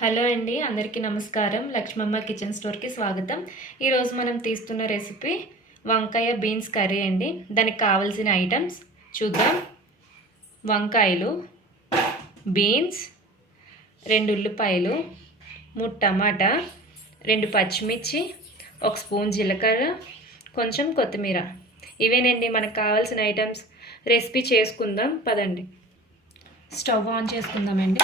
Hello అండి అందరికీ నమస్కారం. లక్ష్మమ్మ కిచెన్ స్టోర్కి స్వాగతం. ఈరోజు మనం తీస్తున్న రెసిపీ వంకాయ బీన్స్ కర్రీ అండి. దానికి కావాల్సిన ఐటమ్స్ చూద్దాం. వంకాయలు బీన్స్ రెండు ఉల్లిపాయలు మూడు టమాటా రెండు పచ్చిమిర్చి ఒక స్పూన్ జీలకర్ర కొంచెం కొత్తిమీర. ఇవేనండి మనకు కావాల్సిన ఐటమ్స్. రెసిపీ చేసుకుందాం పదండి. స్టవ్ ఆన్ చేసుకుందామండి.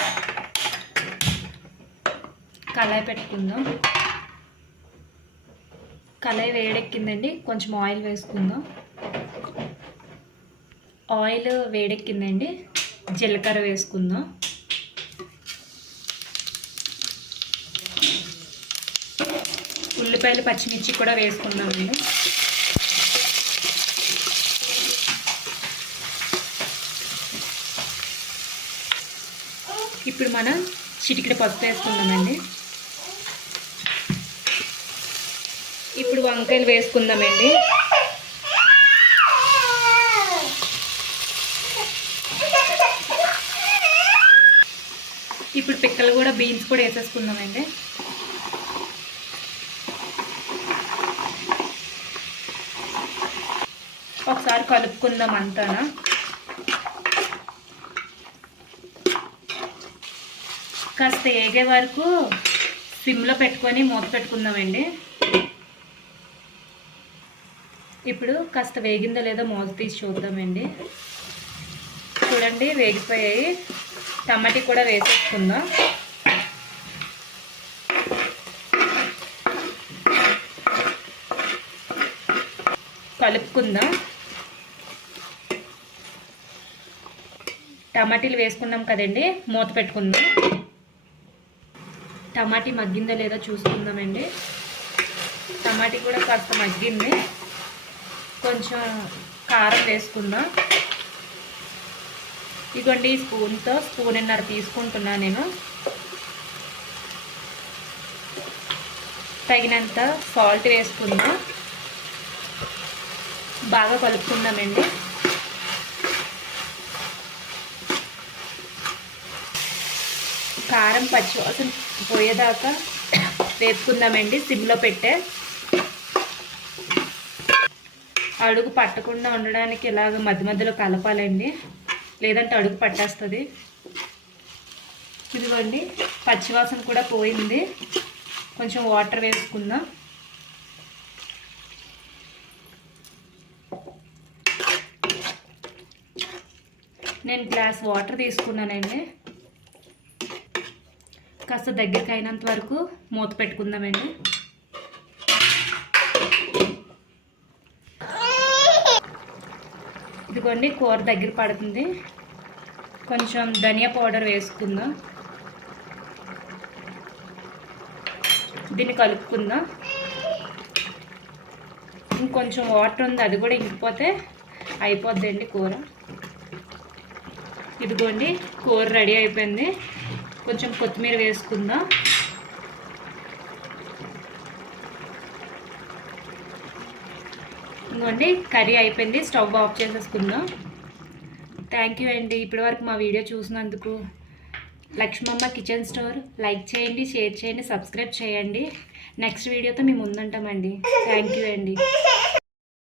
కళాయి పెట్టుకుందాం. కళాయి వేడెక్కిందండి. కొంచెం ఆయిల్ వేసుకుందాం. ఆయిల్ వేడెక్కిందండి. జీలకర్ర వేసుకుందాం. ఉల్లిపాయలు పచ్చిమిర్చి కూడా వేసుకుందామండి ఇప్పుడు మనం చిటికెడ పసుపు వేసుకుందామండి. ఇప్పుడు వంకాయలు వేసుకుందామండి. ఇప్పుడు పిక్కలు కూడా బీన్స్ కూడా వేసేసుకుందామండి. ఒకసారి కలుపుకుందాం అంతానా. కాస్త ఏగే వరకు సిమ్లో పెట్టుకొని మూత పెట్టుకుందామండి. ఇప్పుడు కాస్త వేగిందో లేదో మూత తీసి చూద్దామండి. చూడండి వేగిపోయాయి. టమాటీ కూడా వేసేసుకుందాం. కలుపుకుందాం. టమాటీలు వేసుకున్నాం కదండి మూత పెట్టుకుందాం. టమాటీ మగ్గిందో లేదో చూసుకుందామండి. టమాటీ కూడా కాస్త మగ్గింది. కొంచెం కారం వేసుకుందాం ఇదిగోండి ఈ స్పూన్తో స్పూన్ ఎన్నర తీసుకుంటున్నా నేను. తగినంత సాల్ట్ వేసుకుందాం బాగా కలుపుకుందామండి. కారం పచ్చివాసన పోయేదాకా వేసుకుందామండి సిమ్లో పెట్టే. అడుగు పట్టకుండా ఉండడానికి ఇలాగ మధ్య మధ్యలో కలపాలండి. లేదంటే అడుగు పట్టేస్తుంది. ఇదిగోండి పచ్చివాసన కూడా పోయింది. కొంచెం వాటర్ వేసుకుందాం. నేను గ్లాస్ వాటర్ తీసుకున్నానండి. కాస్త దగ్గరికి అయినంత వరకు మూత పెట్టుకుందామండి. ఇదిగోండి కూర దగ్గర పడుతుంది. కొంచెం ధనియా పౌడర్ వేసుకుందాం. దీన్ని కలుపుకుందాం. ఇంకొంచెం వాటర్ ఉంది అది కూడా ఇంకిపోతే అయిపోద్దండి కూర. ఇదిగోండి కూర రెడీ అయిపోయింది. కొంచెం కొత్తిమీర వేసుకుందాం. ఇంకోండి కర్రీ అయిపోయింది. స్టవ్ ఆఫ్ చేసేసుకుందాం. థ్యాంక్ యూ అండి. ఇప్పటివరకు మా వీడియో చూసినందుకు లక్ష్మమ్మ కిచెన్ స్టోర్. లైక్ చేయండి షేర్ చేయండి సబ్స్క్రైబ్ చేయండి. నెక్స్ట్ వీడియోతో మేము ముందుంటామండి థ్యాంక్ యూ అండి.